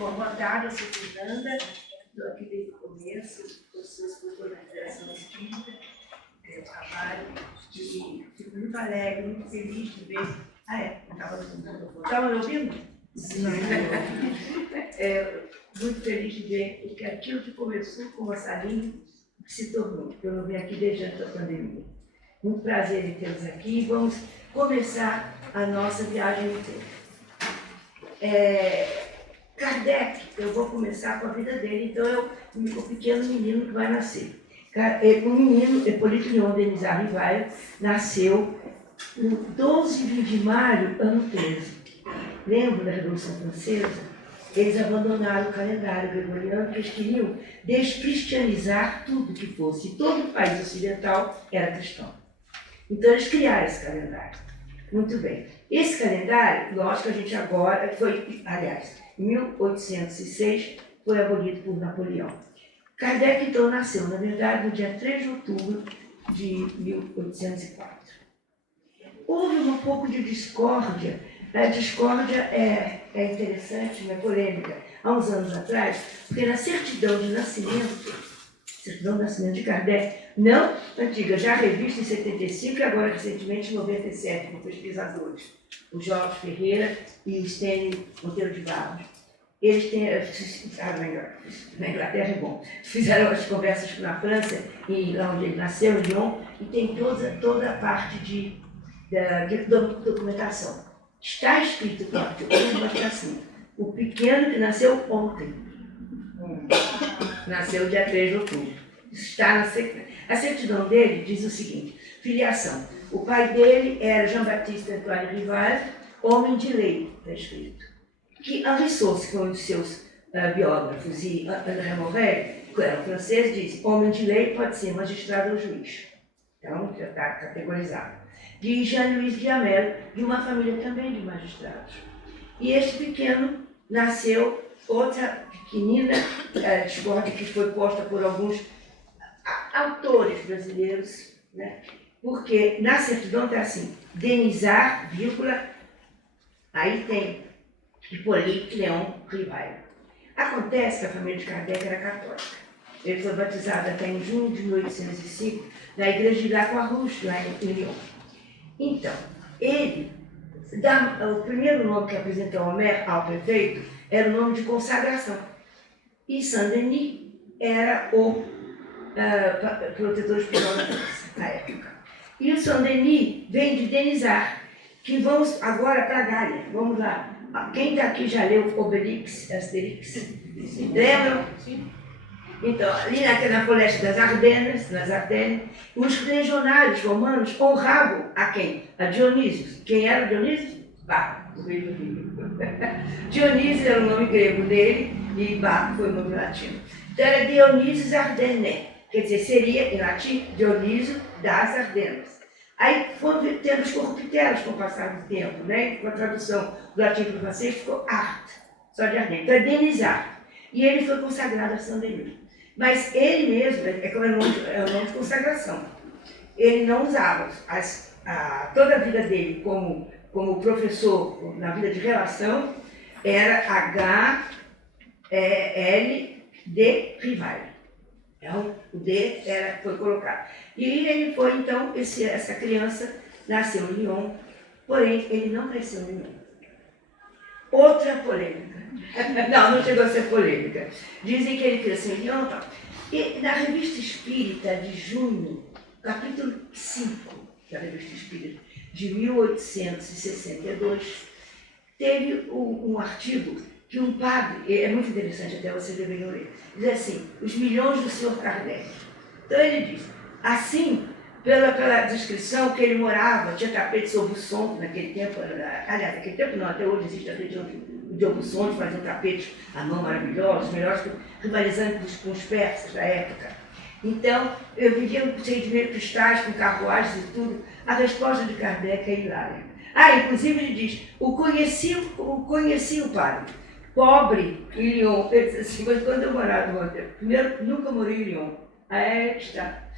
Bom, boa tarde, eu sou Fernanda, estou aqui desde o começo, eu sou escultora da Federação Espírita, trabalho e fico muito alegre, muito feliz de ver. Estava me ouvindo? Sim. Muito feliz de ver o que aquilo que começou com a Salinha se tornou. Eu vim aqui desde antes da pandemia. Muito prazer em tê-los aqui. Vamos começar a nossa viagem no tempo. Kardec, eu vou começar com a vida dele, então o pequeno menino que vai nascer. O menino, Hippolyte Léon Denis Rivail, nasceu no 12 de maio, ano 13. Lembra da Revolução Francesa? Eles abandonaram o calendário gregoriano, porque eles queriam descristianizar tudo que fosse. Todo o país ocidental era cristão. Então eles criaram esse calendário. Muito bem. Esse calendário, lógico, a gente agora foi, aliás, em 1806, foi abolido por Napoleão. Kardec, então, nasceu, na verdade, no dia 3 de outubro de 1804. Houve um pouco de discórdia. A discórdia é interessante, é polêmica, há uns anos atrás, porque na certidão de nascimento de Kardec, não antiga, já revista em 75 e agora recentemente em 97, com pesquisadores, o Jorge Ferreira e o Stênio Monteiro de Barros. Eles têm, na Inglaterra é bom, fizeram as conversas na França, e lá onde ele nasceu, em Lyon, e tem toda a parte de documentação. Está escrito, assim, o pequeno que nasceu ontem. Nasceu dia 3 de outubro. Está na a certidão dele diz o seguinte: filiação. O pai dele era Jean-Baptiste Antoine Rivail, homem de lei, está escrito. Que Henri Sauce, que foi um de seus biógrafos, e André Morel, que era francês, diz: homem de lei pode ser magistrado ou juiz. Então, já está categorizado. De Jean-Louis Duhamel, de uma família também de magistrados. E este pequeno nasceu, outra pequenina discórdia que foi posta por alguns autores brasileiros, né? Porque na certidão está assim, Denizar, vírgula, aí tem Hippolyte Léon Rivail. Acontece que a família de Kardec era católica. Ele foi batizado até em junho de 1805 na igreja de La Croix-Rouge, lá em Lyon. Então, ele, o primeiro nome que apresentou Homer ao prefeito era o nome de consagração. E Saint-Denis era o protetor espiritual da França, na época. E o Saint-Denis vem de Denizar, que vamos agora para a Gália. Vamos lá. Quem daqui já leu Obelix, Asterix? Lembram? Sim. Então, ali na floresta das Ardenas, nas Ardenas, os legionários romanos honravam a quem? A Dionísio. Quem era Dionísio? Baco, o rei do Rio. Dionísio era o nome grego dele e Baco foi o nome latino. Então era Dionísio Ardené, quer dizer, seria em latim Dionísio das Ardenas. Aí foram tendo os corruptelos com o passar do tempo, né? Com a tradução do latim para o francês ficou Art, só de Ardenas. Então é Denizar. E ele foi consagrado a Saint-Denis. Mas ele mesmo, é o nome de consagração, ele não usava toda a vida dele como professor, na vida de relação, era H-L-D Rivail. Então, o D foi colocado. E ele foi, então, essa criança nasceu em Lyon, porém, ele não cresceu em Lyon. Outra polêmica. Não chegou a ser polêmica. Dizem que ele cresceu em Lyon. E na Revista Espírita de junho, capítulo 5 da Revista Espírita, de 1862, teve um artigo que um padre, é muito interessante, até vocês deveriam ler, diz assim: os milhões do Sr. Kardec. Então ele diz, assim, pela descrição que ele morava, tinha tapete sobre o som naquele tempo, aliás, naquele tempo não, até hoje existe a região de Aubusson, fazia um tapete à mão maravilhosos, melhores rivalizando com os persas da época. Então, eu vivia cheio de meio cristais, com carruagens e tudo. A resposta de Kardec é hilária. Inclusive ele diz, conheci o padre, pobre em Lyon. Ele disse assim, mas quando eu morava no hotel, primeiro, nunca morei em Lyon. Aí está.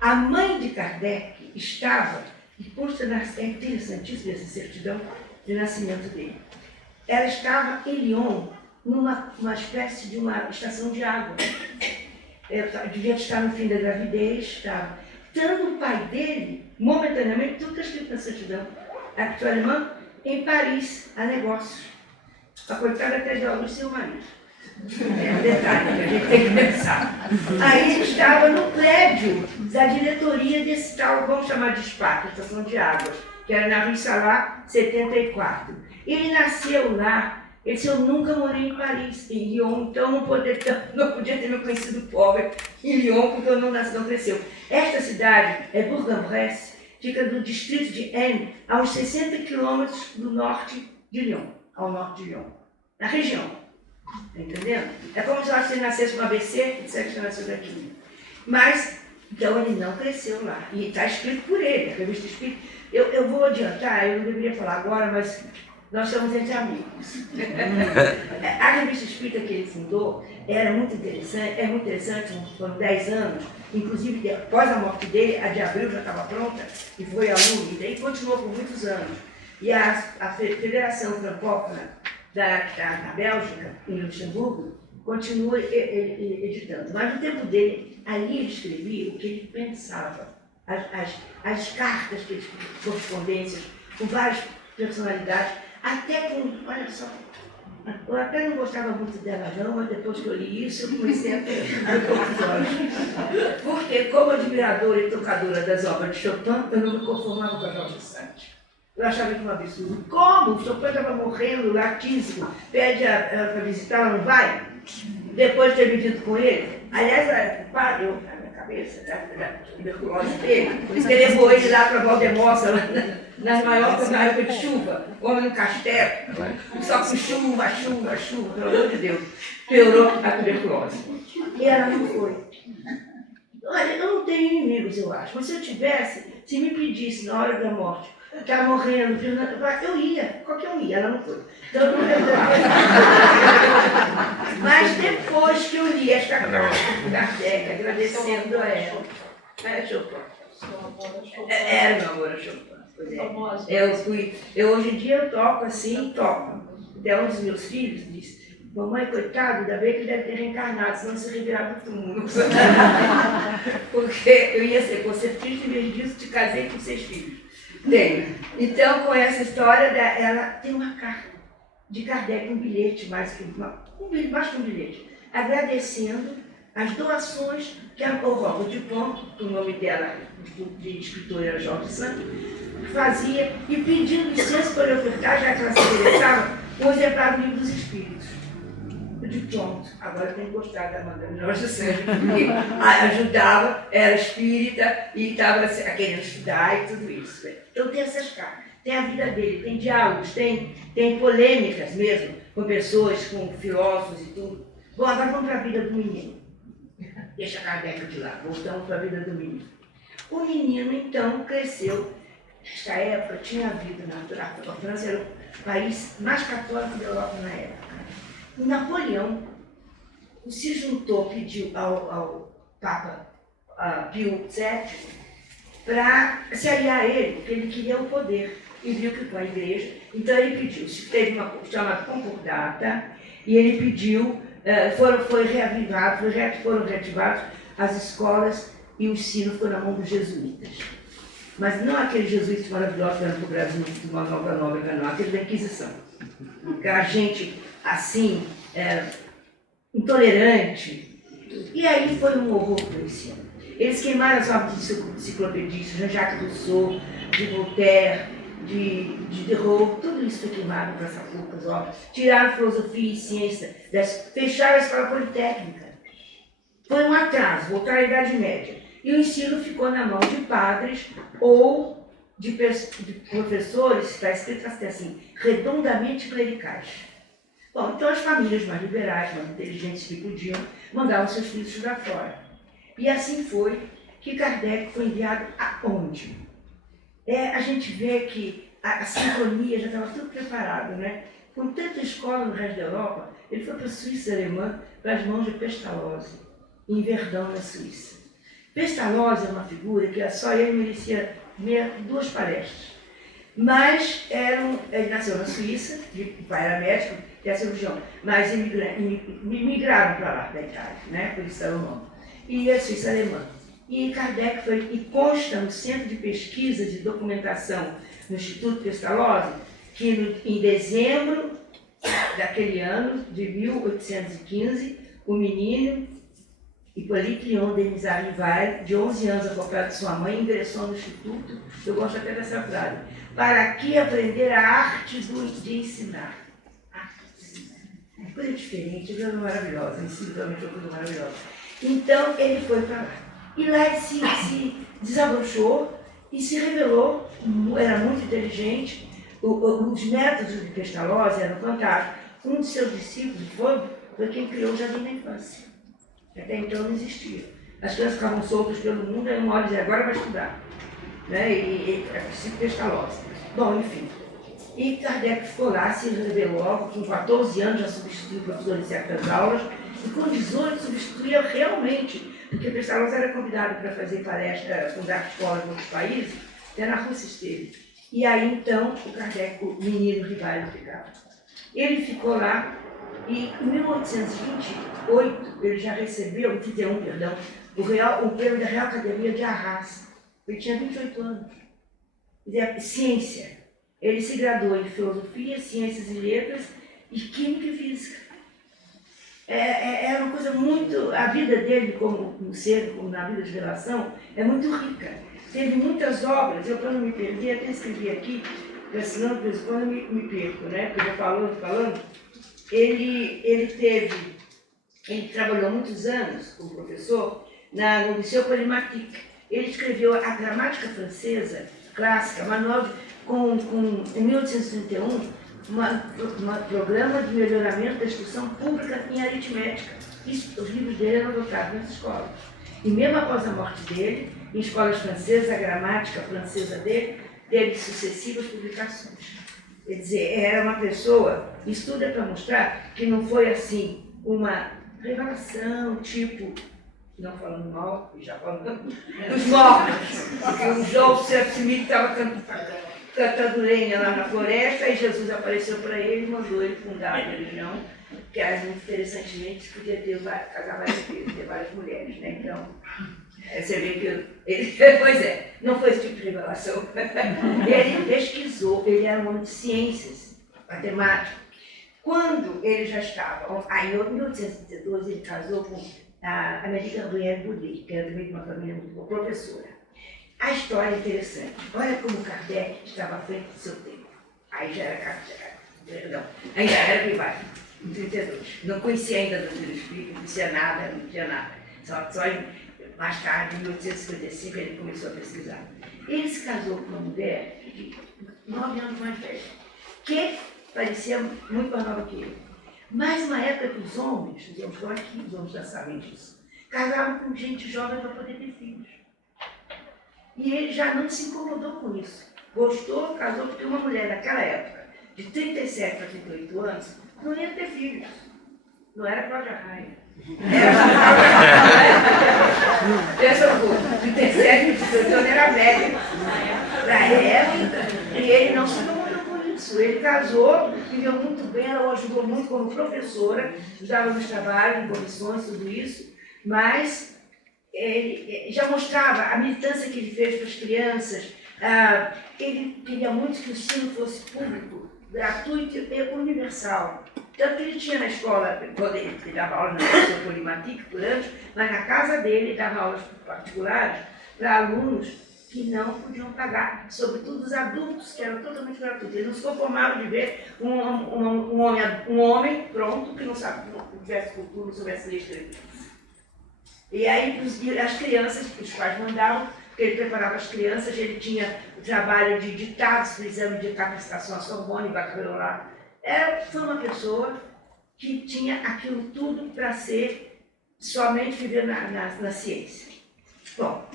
A mãe de Kardec estava, e consta, é interessantíssima essa certidão de nascimento dele. Ela estava em Lyon numa espécie de uma estação de água. Devia estar no fim da gravidez, estava. Tanto o pai dele, momentaneamente, tudo está escrito na certidão, acto alemã, em Paris, a negócios. A coitada até deu a luz seu marido. É um detalhe que a gente tem que pensar. Aí ele estava no prédio da diretoria desse tal, vamos chamar de SPA, Estação de Águas, que era na Rue Salá 74. Ele nasceu lá. Ele disse, eu nunca morei em Paris, em Lyon, então não podia ter me conhecido pobre em Lyon, porque eu não nasci, não cresceu. Esta cidade, Bourg-en-Bresse, fica do distrito de Aisne, a uns 60 quilômetros do norte de Lyon, ao norte de Lyon, na região. Está entendendo? É como se você nascesse no ABC e dissesse que nasceu daqui. Mas, então ele não cresceu lá. E está escrito por ele, a revista Espírita. Eu vou adiantar, eu não deveria falar agora, mas nós somos entre amigos. A revista Espírita que ele fundou era muito interessante, é muito interessante, foram 10 anos, inclusive após a morte dele, a de abril já estava pronta, e foi aluno, e daí continuou por muitos anos. E a Federação Francófona, que está na Bélgica, em Luxemburgo, continua editando. Mas no tempo dele, ali ele escrevia o que ele pensava, as cartas que ele escrevia, correspondências, com várias personalidades, até com, olha só, eu até não gostava muito dela não, mas depois que eu li isso, eu comecei a ter olhos. Porque, como admiradora e tocadora das obras de Chopin, eu não me conformava com a Jorge Sand. Eu achava que um absurdo. Como? O Chopin estava morrendo lá, tísico, pede ela para visitar, ela não vai? Depois de ter vivido com ele. Aliás, na minha cabeça, da tuberculose dele, por isso que ele levou ele lá para Valdemossa, nas maiores na época de chuva, homem no castelo, só com chuva, pelo amor de Deus, piorou a tuberculose. E ela não foi. Olha, eu não tenho inimigos, eu acho, mas se eu tivesse, se me pedisse na hora da morte, estava morrendo, eu ia, qualquer um ia, ela não foi. Então eu não mas depois que eu li esta carta do Kardec, agradecendo a ela, Chopin. Era meu amor a Chopin. Eu hoje em dia eu toco assim, toco. Até um dos meus filhos disse, mamãe, coitado, ainda bem que deve ter reencarnado, senão se revirar do túmulo. Porque eu ia ser concertista, em vez disso, te casei com 6 filhos. Tenho. Então, com essa história, ela tem uma carta de Kardec, um bilhete, mais que um bilhete, agradecendo as doações que o Robert Dupont, o nome dela, de escritora era Jorge Sand, fazia, e pedindo licença para ofertar, já que ela se interessava, um exemplar do Livro dos Espíritos. De pronto, agora tem que gostar da Madame Jorge Sand, porque ajudava, era espírita e estava querendo estudar e tudo isso. Então tem essas cartas, tem a vida dele, tem diálogos, tem polêmicas mesmo, com pessoas, com filósofos e tudo. Bom, agora vamos para a vida do menino. Deixa a Kardec de lá, voltamos para a vida do menino. O menino, então, cresceu. Nesta época tinha havido a França era o país mais católico da Europa na época. E Napoleão se juntou, pediu ao Papa Pio VII para se aliar a ele, porque ele queria o poder. E viu que com a igreja, então ele pediu, teve uma chamada concordata, e ele pediu, foram reativados as escolas e o ensino ficou na mão dos jesuítas. Mas não aqueles jesuítas maravilhosos que eram para o Brasil, de uma nova não, aqueles da Inquisição. Aquela gente assim, intolerante. E aí foi um horror para o ensino. Eles queimaram as obras de enciclopedistas, Jean-Jacques Rousseau, de Voltaire, de Diderot, tudo isso foi queimado para essas poucas obras. Tiraram filosofia e ciência, fecharam a escola politécnica. Foi um atraso, voltaram à Idade Média. E o ensino ficou na mão de padres ou de professores, está escrito assim, redondamente clericais. Bom, então as famílias mais liberais, mais inteligentes que podiam, mandavam seus filhos estudar fora. E assim foi que Kardec foi enviado aonde? A gente vê que a sincronia já estava tudo preparado, né? Com tanta escola no resto da Europa, ele foi para a Suíça alemã, para as mãos de Pestalozzi, em Verdun, na Suíça. Pestalozzi é uma figura que só ele merecia 2 palestras. Mas ele nasceu na Suíça, o pai era médico, dessa religião, mas migraram para lá, da Itália, né? Por isso era o nome. E a Suíça alemã. E Kardec foi, e consta no Centro de Pesquisa de Documentação no Instituto Pestalozzi, que em dezembro daquele ano, de 1815, o menino Hippolyte Léon Denisard Rivail, de 11 anos, acoplado de sua mãe, ingressou no Instituto, eu gosto até dessa frase, para aqui aprender a arte de ensinar. Coisa diferente, coisa maravilhosa, ensino também foi coisa maravilhosa. Então, ele foi para lá. E lá ele se desabrochou e se revelou, era muito inteligente. Os métodos de Pestalozzi eram fantásticos. Um de seus discípulos foi quem criou o Jardim da Infância. Até então não existia. As crianças ficavam soltas pelo mundo, aí uma hora dizia, agora vai estudar. Né? E é preciso Pestalozzi. Bom, enfim. E Kardec ficou lá, se revelou logo, com 14 anos já substituiu o professor em certas aulas, e com 18 substituía realmente, porque Pestalozzi era convidado para fazer palestra, fundar escolas em outros países, até na Rússia esteve. E aí então o Kardec, o menino Rivail, ficava. Ele ficou lá e em 1828 ele já recebeu, 21, perdão, o prêmio da Real Academia de Arras. Ele tinha 28 anos. Ciência. Ele se graduou em Filosofia, Ciências e Letras e Química e Física. É uma coisa muito... A vida dele como um ser, como na vida de relação, é muito rica. Teve muitas obras, eu para não me perder, até escrevi aqui, porque senão de vez em quando eu me perco, né? Porque eu vou falando. Ele trabalhou muitos anos como professor no Liceu Polymathique. Ele escreveu a gramática francesa clássica, manual em 1831, um programa de melhoramento da instrução pública em aritmética. Os livros dele eram adotados nas escolas. E mesmo após a morte dele, em escolas francesas, a gramática francesa dele teve sucessivas publicações. Quer dizer, era uma pessoa, isso tudo é para mostrar que não foi assim uma revelação, tipo, não falando mal, já falando dos mortos, porque o João Smith estava cantando lenha lá na floresta, e Jesus apareceu para ele e mandou ele fundar a religião, que muito interessantemente podia casar várias vezes, ter várias mulheres, né? Então, você vê que ele, pois é, não foi esse tipo de revelação. Ele pesquisou, ele era um homem de ciências, matemática. Quando ele já estava, em 1832, ele casou com a América Gabrielle Boudet, que era também de uma família muito boa, professora. A história é interessante. Olha como Kardec estava à frente do seu tempo. Aí já era perdão, ainda era Rivail, em 32. Não conhecia ainda a doutrina espírita, não conhecia nada, não tinha nada. Só mais tarde, em 1855, ele começou a pesquisar. Ele se casou com uma mulher de 9 anos mais velha, que parecia muito mais nova que ele. Mas na época que os homens estão aqui, os homens já sabem disso, casavam com gente jovem para poder ter filhos. E ele já não se incomodou com isso. Gostou, casou, porque uma mulher naquela época, de 37 para 38 anos, não ia ter filhos. Não era Cláudia Raia. Pensa um pouco, 37 para 38 anos era velha. Para ela, e ele não se incomodou com isso. Ele casou, viveu muito bem, ela o ajudou muito como professora, ajudava nos trabalhos, em comissões, tudo isso, mas ele já mostrava a militância que ele fez para as crianças. Ele queria muito que o ensino fosse público, gratuito e universal. Tanto que ele tinha na escola, quando ele dava aula na Liceu Polymathique por anos, mas na casa dele ele dava aulas particulares para alunos que não podiam pagar, sobretudo os adultos, que eram totalmente gratuitos. Ele não se conformava de ver um homem pronto, que não tivesse cultura, não soubesse ler e escrever. E aí as crianças, os pais mandavam, porque ele preparava as crianças, ele tinha o trabalho de ditados, o exame de capacitação à Sorbonne, bacharelado. Foi uma pessoa que tinha aquilo tudo para ser somente viver na ciência. Bom,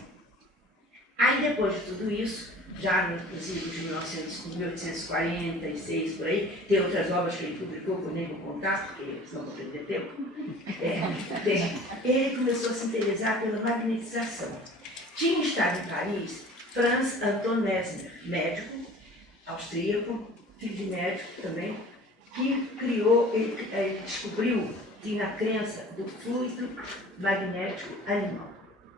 aí depois de tudo isso, já nos idos de 1846, por aí, tem outras obras que ele publicou, que eu nem vou contar, porque senão vou perder tempo. Ele começou a se interessar pela magnetização. Tinha estado em Paris Franz Anton Mesmer, médico, austríaco, filho de médico também, que criou, ele descobriu, tinha a crença do fluido magnético animal.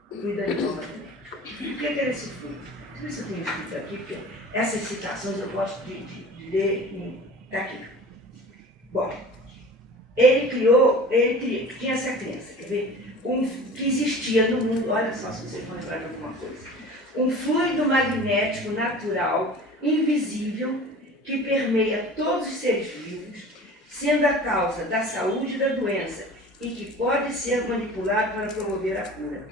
Fluido animal magnético. O que era esse fluido? Não sei se eu tenho escrito aqui, porque essas citações eu gosto de ler aqui. Bom, ele tinha essa crença, quer ver? Que existia no mundo, olha só se vocês vão lembrar de alguma coisa, um fluido magnético natural, invisível, que permeia todos os seres vivos, sendo a causa da saúde e da doença, e que pode ser manipulado para promover a cura.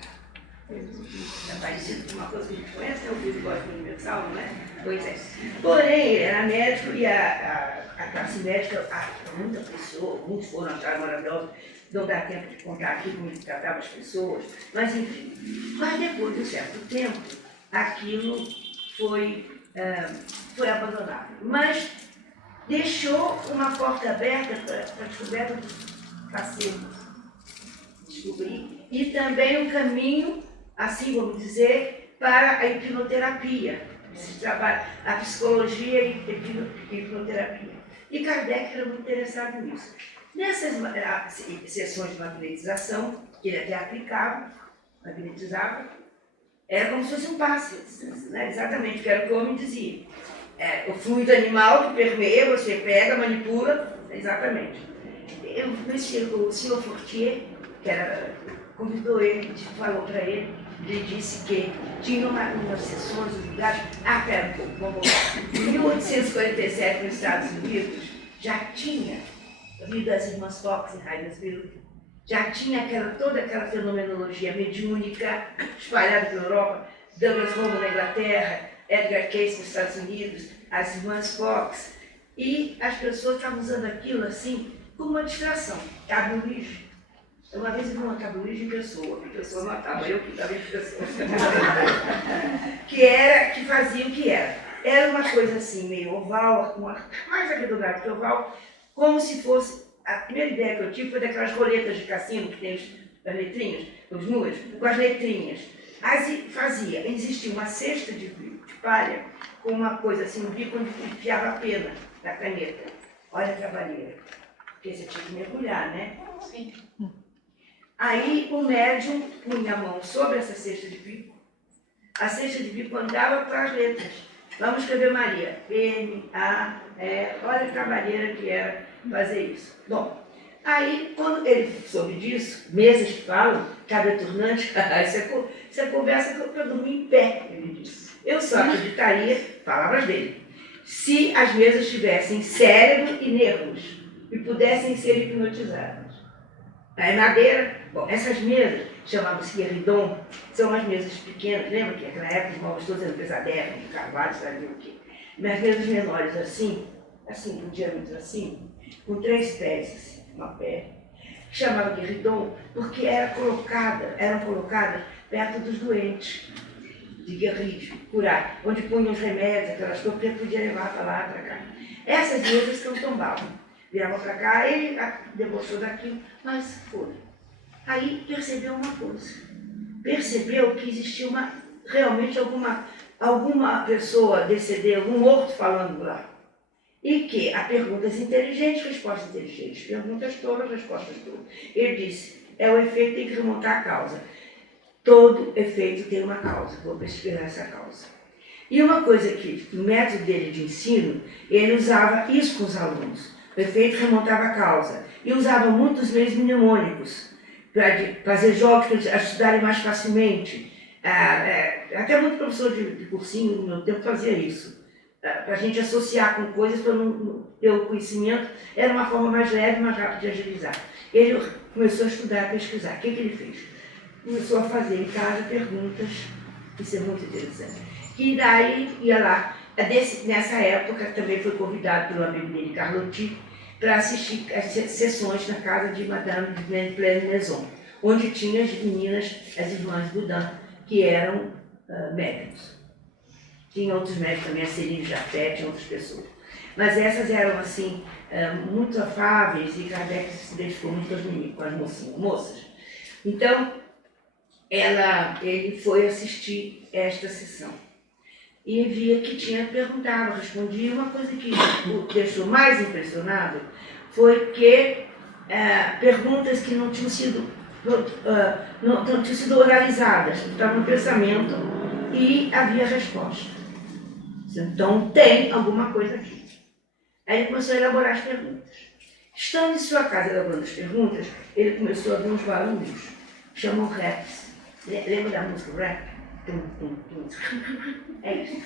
É parecido com uma coisa que a gente conhece, né? O fluido cósmico universal, não é? Pois é. Porém, ele era médico e a classe médica, muita pessoa, muitos foram achar maravilhosos, não dá tempo de contar aqui como ele tratava as pessoas, mas enfim. Mas depois de um certo tempo, aquilo foi abandonado. Mas deixou uma porta aberta para a descoberta do placebo, descobrir, e também um caminho, assim vamos dizer, para a hipnoterapia, esse trabalho, a psicologia e a hipnoterapia. E Kardec era muito interessado nisso. Nessas sessões de magnetização, que ele até aplicava, magnetizava, era como se fosse um passe, né? Exatamente, que era o que o homem dizia. O fluido animal que permeia, você pega, manipula, exatamente. O senhor Fortier, convidou ele, falou para ele, ele disse que tinha umas sessões, um lugar. Pera um pouco, vamos voltar. Em 1847, nos Estados Unidos, já tinha havido as irmãs Fox em Hydesville, já tinha toda aquela fenomenologia mediúnica espalhada pela Europa, Douglas Romo na Inglaterra, Edgar Cayce nos Estados Unidos, as irmãs Fox, e as pessoas estavam usando aquilo assim como uma distração. Tabulismo. Uma vez eu vi uma tabulismo em pessoa, a pessoa não estava, eu que estava em pessoa. que fazia o que era. Era uma coisa assim, meio oval, mais arredondada que oval, como se fosse. A primeira ideia que eu tive foi daquelas roletas de cassino que tem as letrinhas, os números, com as letrinhas. Existia uma cesta de palha com uma coisa assim, um bico onde enfiava a pena da caneta. Olha a trabalheira. Porque você tinha que mergulhar, né? Sim. Aí o médium punha a mão sobre essa cesta de bico. A cesta de bico andava para as letras. Vamos escrever Maria. Olha a trabalheira que era fazer isso. Bom, aí quando ele soube disso, mesas que falam, cabetornante, isso é conversa para eu dormir em pé, ele disse. Eu só acreditaria, palavras dele, se as mesas tivessem cérebro e nervos e pudessem ser hipnotizadas. Aí madeira, bom, essas mesas chamavam-se guerridon, são umas mesas pequenas, lembra que naquela época os móveis todos eram pesadelos, de carvalho, sabe o quê? Mas mesas menores assim, com diâmetro assim, com 3 pés, assim, uma pé, chamava guerridon porque eram colocadas perto dos doentes, de guerrilha, curar, onde punham os remédios, aquelas coisas que podia levar para lá, para cá. Essas mesas que não tombavam. Virava para cá, ele debochou daquilo, mas foi. Aí percebeu uma coisa. Percebeu que existia realmente alguma pessoa desse algum morto falando lá. E que há perguntas inteligentes, respostas inteligentes. Perguntas tolas, respostas tolas. Ele disse, o efeito tem que remontar à causa. Todo efeito tem uma causa. Vou pesquisar essa causa. E uma coisa que, no método dele de ensino, ele usava isso com os alunos. O efeito remontava a causa. E usava muitos meios mnemônicos para fazer jogos para eles estudarem mais facilmente. Até muito professor de cursinho no meu tempo fazia isso. Para a gente associar com coisas para não ter o conhecimento, era uma forma mais leve e mais rápida de agilizar. Ele começou a estudar, a pesquisar. O que ele fez? Começou a fazer em casa perguntas, isso é muito interessante. E daí ia lá. Nessa época também foi convidado pelo amigo dele, Carlotti, para assistir às sessões na casa de Madame de Pleine Maison, onde tinha as meninas, as irmãs Boudin, que eram médicos. Tinha outros médicos também, a Celine Jafé, tinha outras pessoas. Mas essas eram, assim, muito afáveis, e Kardec se identificou muito com as moças. Então, ele foi assistir esta sessão. e via que tinha perguntado, respondia. Uma coisa que o deixou mais impressionado foi que perguntas que não tinham sido, não tinham sido oralizadas, estavam no pensamento e havia resposta. Então tem alguma coisa aqui. Aí ele começou a elaborar as perguntas. Estando em sua casa elaborando as perguntas, ele começou a ver uns barulhos, chamam raps. Lembra da música rap? Tum, tum, tum. É isso.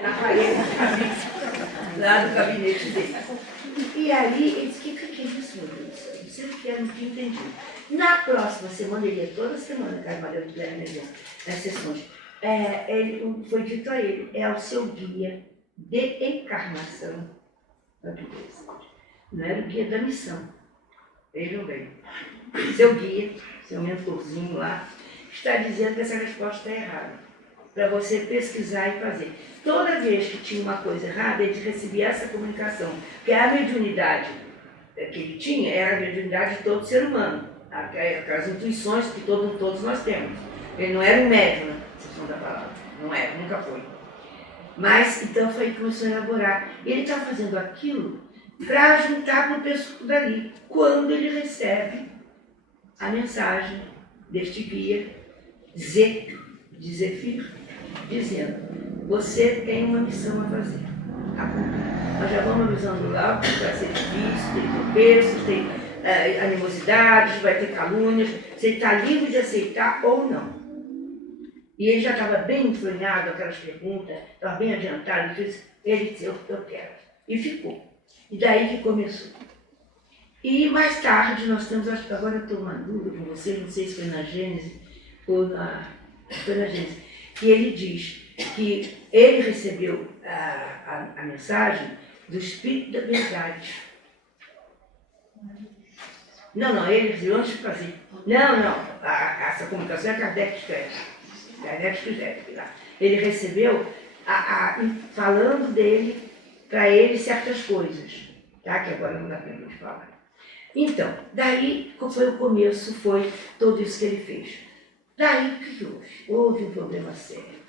Na parede, lá do gabinete dele. E aí ele disse, o que é isso, meu Deus? Eu sempre que não tinha entendido. Na próxima semana, ele ia toda semana, Carvalho de Lerner, nas sessões, foi dito a ele, é o seu guia de encarnação. Não era o guia da missão. Vejam bem. Seu guia, seu mentorzinho lá, está dizendo que essa resposta está errada. Para você pesquisar e fazer. Toda vez que tinha uma coisa errada, ele recebia essa comunicação. Porque a mediunidade que ele tinha era a mediunidade de todo ser humano. Aquelas intuições que todos nós temos. Ele não era um médium, na exceção da palavra. Não era, nunca foi. Mas, então, foi que começou a elaborar. E ele está fazendo aquilo para juntar com o pessoal dali. Quando ele recebe a mensagem deste guia, de Zefir, dizendo, você tem uma missão a fazer. Nós já vamos avisando lá que vai ser difícil, tem tropeços, tem animosidades, vai ter calúnias, você está livre de aceitar ou não. E ele já estava bem enfronhado, aquelas perguntas, estava bem adiantado, ele disse, eu quero. E ficou. E daí que começou. E mais tarde nós temos, agora eu estou uma dúvida com você, não sei se foi na Gênese ou foi na Gênese, que ele diz que ele recebeu a mensagem do Espírito da Verdade. Não, ele recebeu antes de fazer. Não, essa comunicação é Kardec escreve. Kardec escreve lá. Ele recebeu falando dele, para ele, certas coisas, tá? Que agora não dá tempo de falar. Então, daí foi o começo, foi tudo isso que ele fez. Daí o que houve? Houve um problema sério.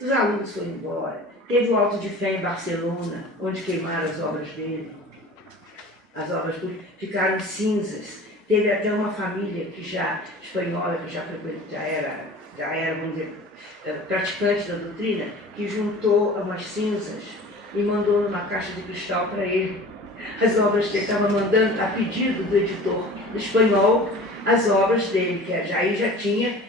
Os alunos foram embora. Teve o Alto de Fé em Barcelona, onde queimaram as obras dele. As obras ficaram cinzas. Teve até uma família espanhola, que já era, vamos dizer, praticante da doutrina, que juntou umas cinzas e mandou numa caixa de cristal para ele. As obras dele, estava mandando, a pedido do editor do espanhol, as obras dele, que aí já tinha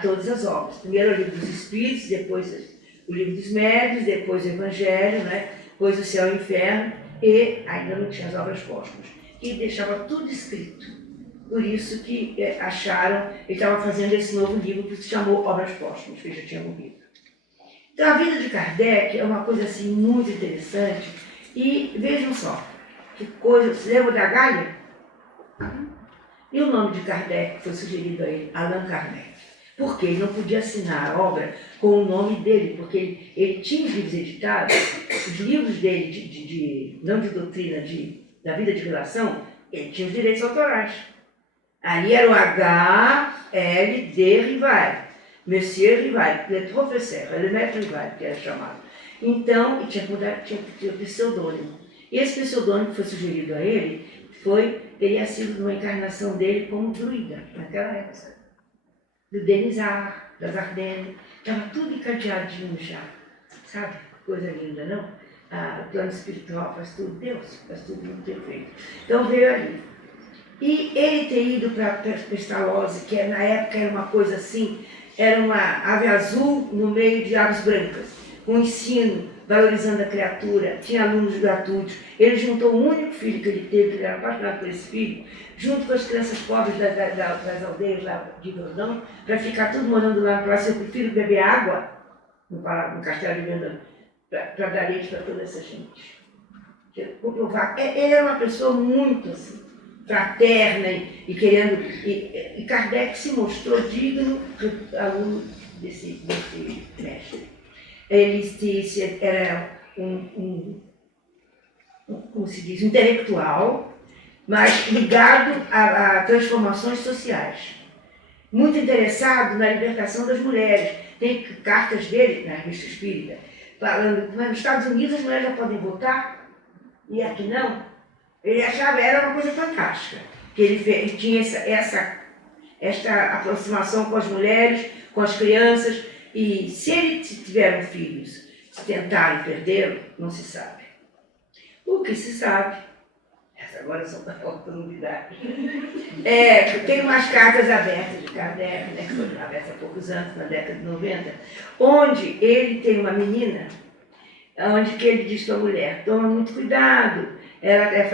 todas as obras. Primeiro o Livro dos Espíritos, depois o Livro dos Médiuns, depois o Evangelho, né? Depois o Céu e o Inferno, e ainda não tinha as obras póstumas. E deixava tudo escrito. Por isso que acharam, ele estava fazendo esse novo livro que se chamou Obras Póstumas, que ele já tinha morrido. Então a vida de Kardec é uma coisa assim muito interessante. E vejam só, que coisa, você lembra da Gaia? E o nome de Kardec foi sugerido a ele, Allan Kardec. Porque ele não podia assinar a obra com o nome dele, porque ele tinha os livros editados, os livros dele, não de doutrina, da vida de relação, ele tinha os direitos autorais. Ali era o H.L.D. Rivard, Monsieur Rivard, le professeur, le maître Rivard, que era chamado. Então, tinha que mudar, tinha que ter o pseudônimo. E esse pseudônimo que foi sugerido a ele teria sido numa encarnação dele como druida, naquela época. Do Denizar, das Ardennes, estava tudo encadeadinho já, sabe? Coisa linda, não? O plano espiritual faz tudo, Deus faz tudo muito perfeito. Então veio ali. E ele ter ido para Pestalozzi, que na época era uma coisa assim, era uma ave azul no meio de aves brancas, com ensino, valorizando a criatura, tinha alunos gratuitos. Ele juntou o único filho que ele teve, que ele era apaixonado por esse filho, junto com as crianças pobres das aldeias lá de Grondão, para ficar tudo morando lá no palácio. Eu prefiro beber água no castelo de Grondão, para dar leite para toda essa gente. Vou provar. Ele era uma pessoa muito assim, fraterna e querendo. E Kardec se mostrou digno aluno desse mestre. Ele era como se diz, intelectual, mas ligado a transformações sociais. Muito interessado na libertação das mulheres. Tem cartas dele na Revista Espírita, falando, mas nos Estados Unidos as mulheres já podem votar, e aqui não. Ele achava, era uma coisa fantástica, que ele tinha esta aproximação com as mulheres, com as crianças, e se ele tiveram filhos, se tentarem perdê-lo, não se sabe. O que se sabe, essa agora são outra novidade, tem umas cartas abertas de Kardec, né, que foram abertas há poucos anos, na década de 90, onde ele tem uma menina, onde que ele diz para a mulher, toma muito cuidado, ela é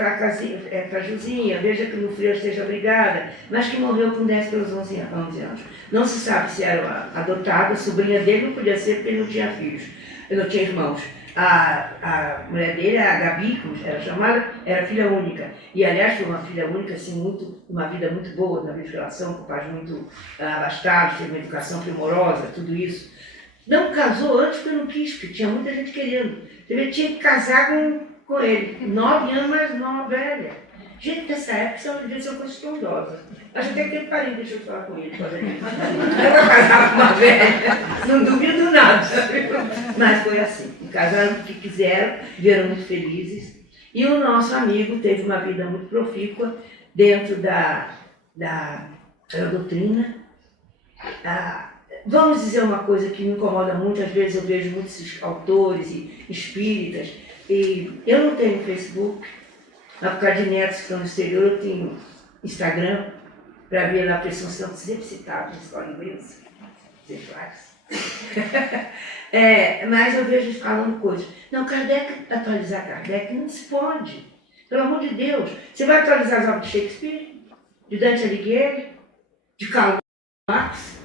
frajuzinha, veja que no frio esteja obrigada, mas que morreu com 10 para os 11 anos. Não se sabe se era adotada, a sobrinha dele não podia ser porque ele não tinha filhos, ele não tinha irmãos. A mulher dele, a Gabi, como era chamada, era filha única. E, aliás, foi uma filha única, assim, uma vida muito boa, na relação com pais muito abastados, teve uma educação primorosa, tudo isso. Não casou antes porque não quis, porque tinha muita gente querendo. Ele tinha que casar com ele, 9 anos mais nova, velha. Gente, nessa época, isso devia ser uma coisa estrondosa. Acho até que tem parente, deixa eu falar com ele. Eu vou casar com uma velha, não duvido nada. Mas foi assim, casaram porque quiseram, viram muito felizes. E o nosso amigo teve uma vida muito profícua dentro da doutrina. Vamos dizer uma coisa que me incomoda muito, às vezes eu vejo muitos autores e espíritas, e eu não tenho Facebook, mas por causa de netos que estão no exterior, eu tenho Instagram, para ver lá a pessoa sendo sempre citada na escola inglesa, exemplares. Mas eu vejo eles falando coisas. Não, atualizar Kardec não se pode, pelo amor de Deus. Você vai atualizar as obras de Shakespeare, de Dante Alighieri, de Karl Marx?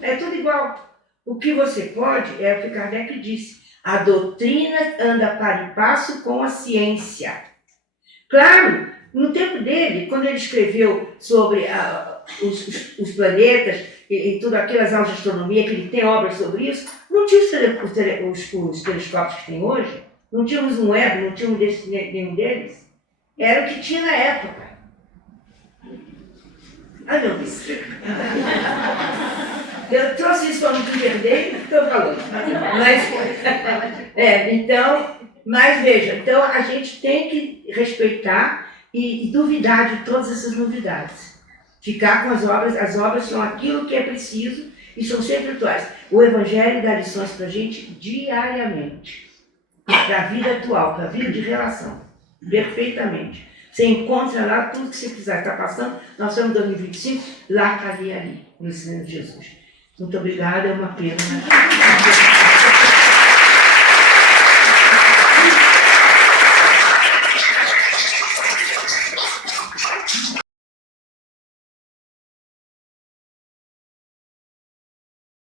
É tudo igual. O que você pode é o que Kardec disse. A doutrina anda para e passo com a ciência. Claro, no tempo dele, quando ele escreveu sobre os planetas e tudo aquilo, as aulas de astronomia, que ele tem obras sobre isso, não tinha os telescópios que tem hoje, não tínhamos um Hubble, não tínhamos nenhum deles. Era o que tinha na época. Ai, meu Deus. Eu trouxe isso para não te perder, estou falando. Mas veja, então a gente tem que respeitar e duvidar de todas essas novidades. Ficar com as obras são aquilo que é preciso e são sempre atuais. O Evangelho dá lições para a gente diariamente, para a vida atual, para a vida de relação, perfeitamente. Você encontra lá tudo que você quiser. Está passando, nós estamos em 2025, lá está ali, no ensino de Jesus. Muito obrigada, é uma pena.